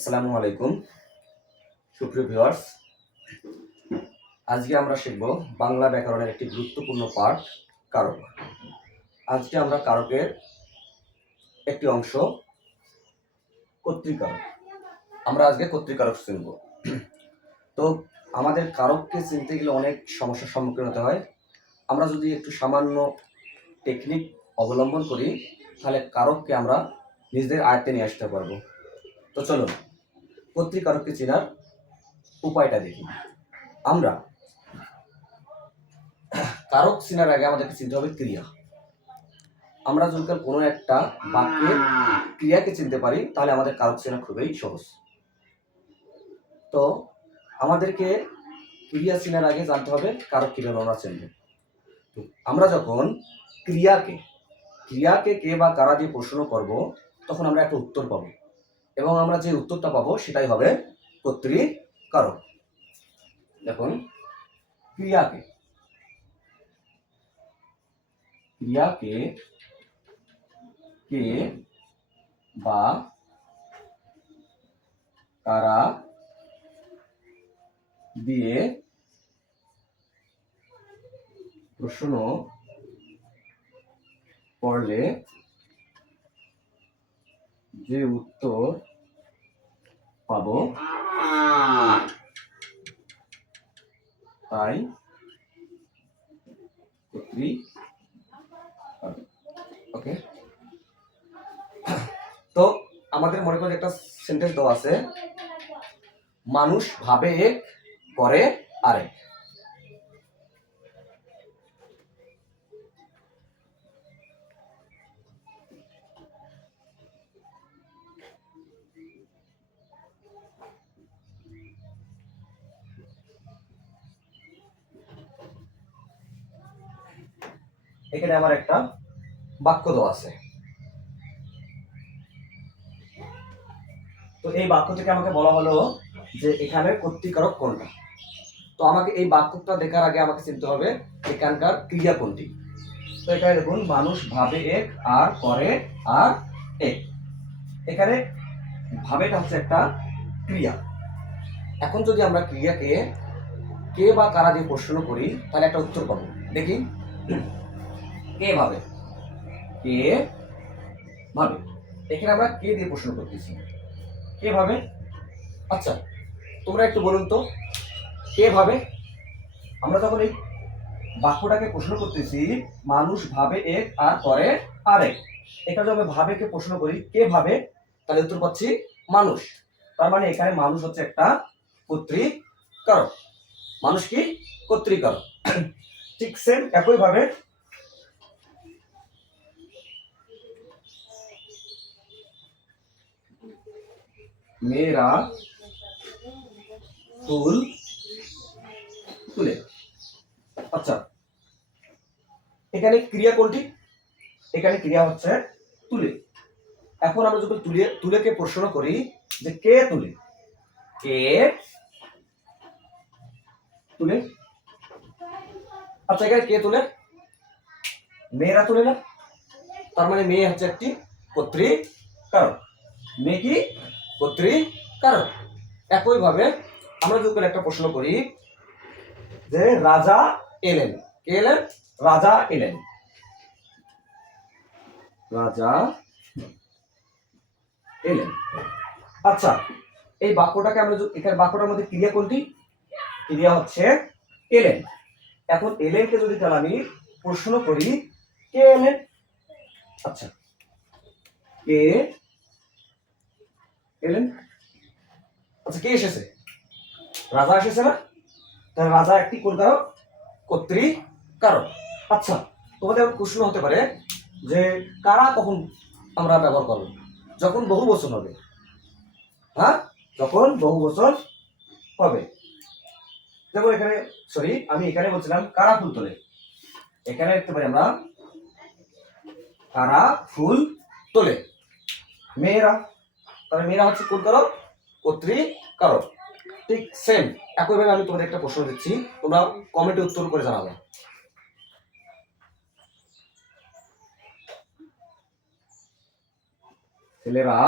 আসসালামু আলাইকুম সুপ্রিয় ভিউয়ার্স। আজকে আমরা শিখব বাংলা ব্যাকরণের একটি গুরুত্বপূর্ণ পাঠ কারক। আজকে আমরা কারকের একটি অংশ কর্তৃকারক। আমরা আজকে কর্তৃকারক চিনব। তো আমাদের কারককে চিনতে গেলে অনেক সমস্যার সম্মুখীন হতে হয়। আমরা যদি একটু সামান্য টেকনিক অবলম্বন করি তাহলে কারককে আমরা নিজেদের আয়ত্তে নিয়ে আসতে পারবো। তো চলুন কর্তৃকারককে চেনার উপায়টা দেখি। আমরা কারক চেনার আগে আমাদেরকে চিনতে হবে ক্রিয়া। আমরা যদি কোনো একটা বাক্যের ক্রিয়াকে চিনতে পারি তাহলে আমাদের কারক চেনা খুবই সহজ। তো আমাদেরকে ক্রিয়া চেনার আগে জানতে হবে কারক কিভাবে আমরা চিনব। আমরা যখন ক্রিয়াকে কে বা কারা দিয়ে প্রশ্ন করব তখন আমরা একটা উত্তর পাবো এবং আমরা যে উত্তরটা পাবো সেটাই হবে কর্তৃকারক। দেখুন ক্রিয়াকে কে বা কারা দিয়ে প্রশ্ন করলে যে উত্তর পাবো তাই ওকে। তো আমাদের মনে করেন একটা সেন্টেন্স দেওয়া আছে, মানুষ ভাবে এক করে আরেক। এখানে আমার একটা বাক্য দেওয়া আছে। তো এই বাক্য থেকে আমাকে বলা হলো যে এখানে কর্তৃকারক কোনটা। তো আমাকে এই বাক্যটা দেখার আগে আমাকে চিনতে হবে এখানকার ক্রিয়া কোনটি। তো এখানে দেখুন মানুষ ভাবে এক আর করে আর এক। এখানে ভাবেটা হচ্ছে একটা ক্রিয়া। এখন যদি আমরা ক্রিয়াকে কে বা কারা দিয়ে প্রশ্ন করি তাহলে একটা উত্তর পাবো। দেখি কে ভাবে এখানে আমরা কে দিয়ে প্রশ্ন করতেছি, কে ভাবে। আচ্ছা তোমরা একটু বলুন তো কে ভাবে। আমরা যখন এই বাক্যটাকে প্রশ্ন করতেছি মানুষ ভাবে এক আর করে আরেক, এখানে যদি ভাবে কে প্রশ্ন করি কে ভাবে তাহলে উত্তর পাচ্ছি মানুষ। তার মানে এখানে মানুষ হচ্ছে একটা কর্তৃকারক। মানুষ কি কর্তৃকারক। ঠিক সেম একই ভাবে মেয়েরা ফুল তুলে। আচ্ছা এখানে ক্রিয়া কোনটি? এখানে ক্রিয়া হচ্ছে তুলে। এখন আমরা যখন তুলেকে প্রশ্ন করি যে কে তুলে, কে তুলে। আচ্ছা এখানে কে তুলে? মেয়েরা তুলে না। তার মানে মেয়ে হচ্ছে একটি কর্তৃকারক। মেয়ে কি কর্তৃকারক। একইভাবে আমরা যখন একটা প্রশ্ন করি যে রাজা এলেন, কে এলেন? রাজা এলেন। রাজা এলেন। আচ্ছা এই বাক্যটাকে আমরা এখানে বাক্যটার মধ্যে ক্রিয়া কোনটি? ক্রিয়া হচ্ছে এলেন। এখন এলেনকে যদি তাহলে আমি প্রশ্ন করি কে এলেন। আচ্ছা কে এলেন। আচ্ছা কে এসেছে? রাজা এসেছে না। তাহলে রাজা একটি কোন কারক? কর্তৃকারক। আচ্ছা তোমাদের প্রশ্ন হতে পারে যে কারা কখন আমরা ব্যবহার করব? যখন বহু বচন হবে। হ্যাঁ যখন বহু বচন হবে। যেমন এখানে আমি এখানে বলছিলাম কারা ফুল তোলে। এখানে লিখতে পারি আমরা কারা ফুল তোলে। মেয়েরা, তাহলে মেয়েরা হচ্ছে কোন কারক? কর্তৃকারক। ঠিক সেম একইভাবে আমি তোমাদের একটা প্রশ্ন দিচ্ছি, তোমরা কমেন্টে উত্তর করে জানাবে। ছেলেরা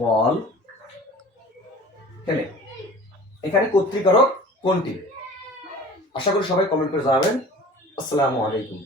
বল খেলে। এখানে কর্তৃকারক কোনটি? আশা করি সবাই কমেন্ট করে জানাবেন। আসসালামু আলাইকুম।